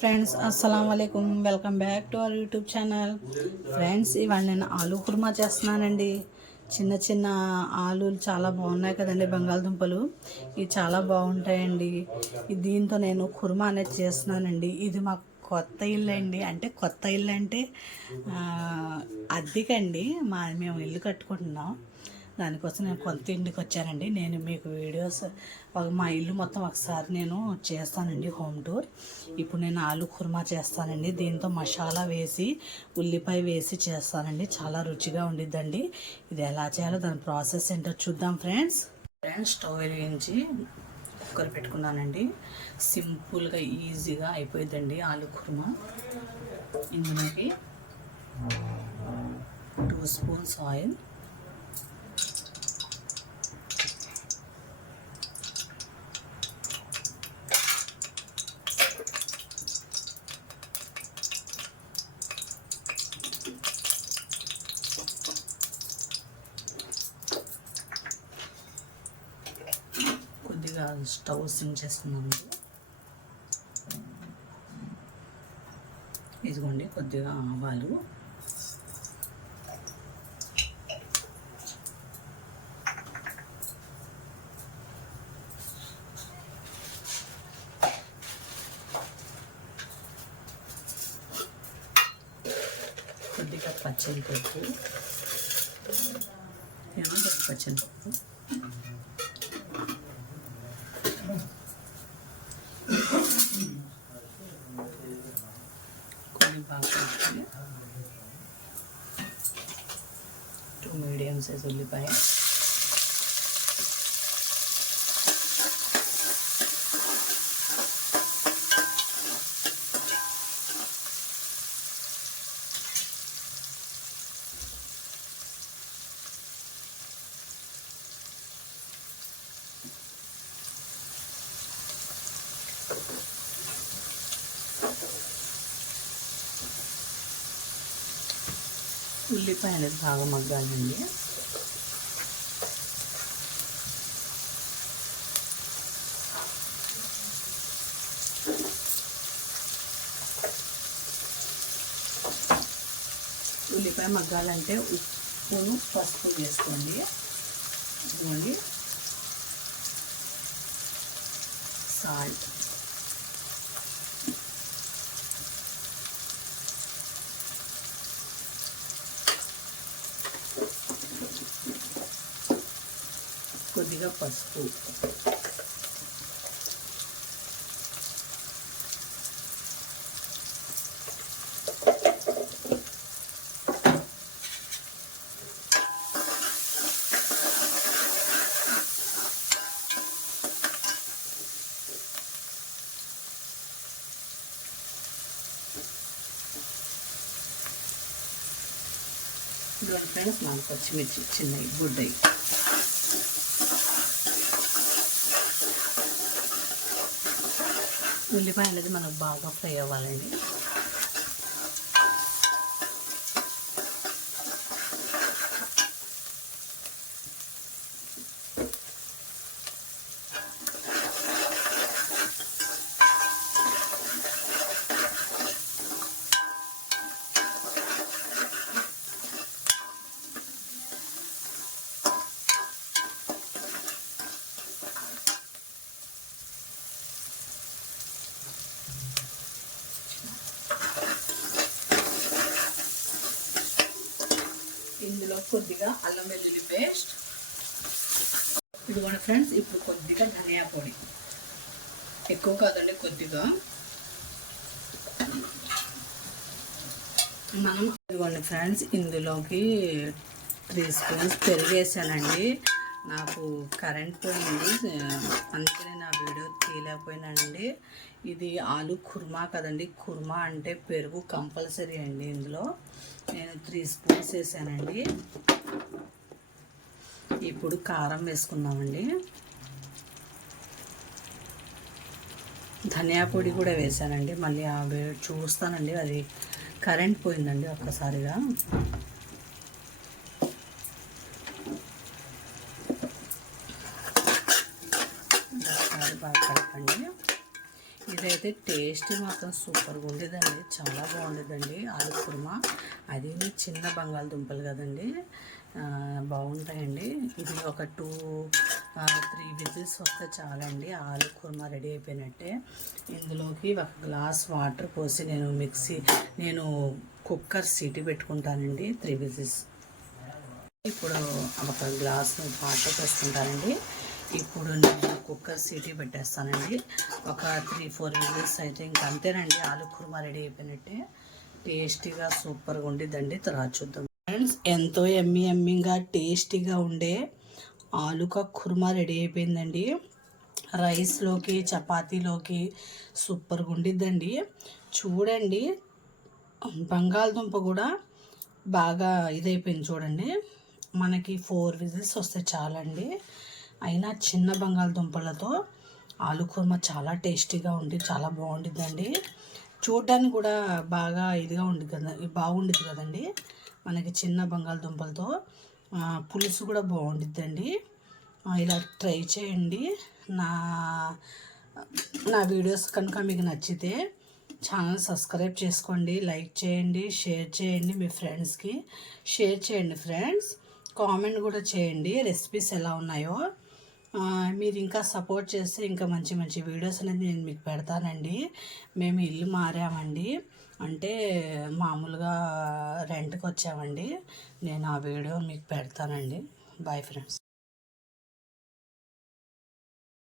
Friends అస్సలం వాలేకుమ్ welcome back to our YouTube channel. Friends ఇవాళ నేను ఆలూ కుర్మా చేస్తున్నానండి. చిన్న చిన్న ఆలూలు చాలా బాగున్నాయి కదండి, బంగాళదుంపలు ఇవి చాలా బాగుంటాయండి. దీంతో నేను కుర్మా అనేది చేస్తున్నానండి. ఇది మాకు కొత్త ఇల్లు అండి. అంటే కొత్త ఇల్లు అంటే అద్దెకండి. మేము ఇల్లు కట్టుకుంటున్నాం. దానికోసం నేను కొత్త ఇంటికి వచ్చానండి. నేను మీకు వీడియోస్ మా ఇల్లు మొత్తం ఒకసారి నేను చేస్తానండి, హోమ్ టూర్. ఇప్పుడు నేను ఆలు కుర్మా చేస్తానండి. దీంతో మసాలా వేసి ఉల్లిపాయ వేసి చేస్తానండి. చాలా రుచిగా ఉండిద్దండి. ఇది ఎలా చేయాలో దాని ప్రాసెస్ ఏంటో చూద్దాం ఫ్రెండ్స్. స్టవ్ వెలిగించి కుక్కర్ పెట్టుకున్నానండి. సింపుల్గా ఈజీగా అయిపోయిందండి ఆలు కుర్మా. ఇందులోకి 2 స్పూన్స్ ఆయిల్, కొద్దిగా స్టవ్ సిమ్ చేస్తున్నాము. ఇదిగోండి కొద్దిగా ఆవాలు, కొద్దిగా పచ్చనిపప్పు, పచ్చనిపప్పు, కొన్ని బాగా 2 మీడియం సైజ్ ఉల్లిపాయ, ఉల్లిపాయ అనేది బాగా మగ్గాలండి. ఉల్లిపాయ మగ్గాలంటే ఉప్పును పసుపు వేసుకోండి. ఇదిగోండి సాల్ట్, కొద్దిగా పసుపు, ఇదిగోండి ఫ్రెండ్స్ మనకు పచ్చిమిర్చి చిన్నవి గుడ్డయి, ఉల్లిపాయ అనేది మనకు బాగా ఫ్రై అవ్వాలండి. ఇందులో కొద్దిగా అల్లం వెల్లుల్లి పేస్ట్, ఇదిగోండి ఫ్రెండ్స్. ఇప్పుడు కొద్దిగా ధనియా పొడి, ఎక్కువ కాదండి, కొద్దిగా. మనం ఇదిగోండి ఫ్రెండ్స్, ఇందులోకి 3 స్పూన్స్ పెరుగు వేసానండి. నాకు కరెంట్ పోయింది, అందుకనే నా వీడియో తీయలేకపోయినానండి. ఇది ఆలు కుర్మా కదండి, కుర్మా అంటే పెరుగు కంపల్సరీ అండి. ఇందులో నేను 3 స్పూన్స్ వేసానండి. ఇప్పుడు కారం వేసుకున్నామండి. ధనియా పొడి కూడా వేసానండి. మళ్ళీ చూస్తానండి, అది కరెంట్ పోయిందండి ఒక్కసారిగా. బాగా కలపండి. ఇదైతే టేస్ట్ మాత్రం సూపర్గా ఉండేదండి, చాలా బాగుండేదండి ఆలు కుర్మా. అది చిన్న బంగాళదుంపలు కదండి, బాగుంటాయండి. ఇది ఒక 2-3 విజిల్స్ వస్తే చాలండి, ఆలు కుర్మా రెడీ అయిపోయినట్టే. ఇందులోకి ఒక గ్లాస్ వాటర్ పోసి నేను కుక్కర్ సీటీ పెట్టుకుంటానండి 3 విజిల్స్. ఇప్పుడు ఒక గ్లాసు వాటర్ వేసుకుంటానండి. ఇప్పుడు నేను కుక్కర్ సీటీ పెట్టేస్తానండి. ఒక 3-4 విజిల్స్ అయితే ఇంక అంతేనండి, ఆలు కుర్మా రెడీ అయిపోయినట్టే. టేస్టీగా సూపర్గా ఉండిద్దండి. తర్వాత చూద్దాం ఫ్రెండ్స్. ఎంతో ఎమ్మిగా టేస్టీగా ఉండే ఆలుకా కుర్మా రెడీ అయిపోయిందండి. రైస్లోకి చపాతీలోకి సూపర్గా ఉండిద్దండి. చూడండి, బంగాళదుంప కూడా బాగా ఇదైపోయింది చూడండి. మనకి 4 విజిల్స్ వస్తే చాలండి. అయినా చిన్న బంగాళదుంపలతో ఆలు కుర్మా చాలా టేస్టీగా ఉండి చాలా బాగుండిద్దండి. చూడడానికి కూడా బాగా ఇదిగా బాగుండిద్ది కదండి. మనకి చిన్న బంగాళదుంపలతో పులుసు కూడా బాగుండిద్దండి. ఇలా ట్రై చేయండి. నా వీడియోస్ కనుక మీకు నచ్చితే ఛానల్ సబ్స్క్రైబ్ చేసుకోండి, లైక్ చేయండి, షేర్ చేయండి, మీ ఫ్రెండ్స్కి షేర్ చేయండి ఫ్రెండ్స్. కామెంట్ కూడా చేయండి రెసిపీస్ ఎలా ఉన్నాయో. మీరు ఇంకా సపోర్ట్ చేస్తే ఇంకా మంచి మంచి వీడియోస్ అనేది నేను మీకు పెడతానండి. మేము ఇల్లు మారామండి, అంటే మామూలుగా రెంట్కి వచ్చామండి. నేను ఆ వీడియో మీకు పెడతానండి. Bye friends.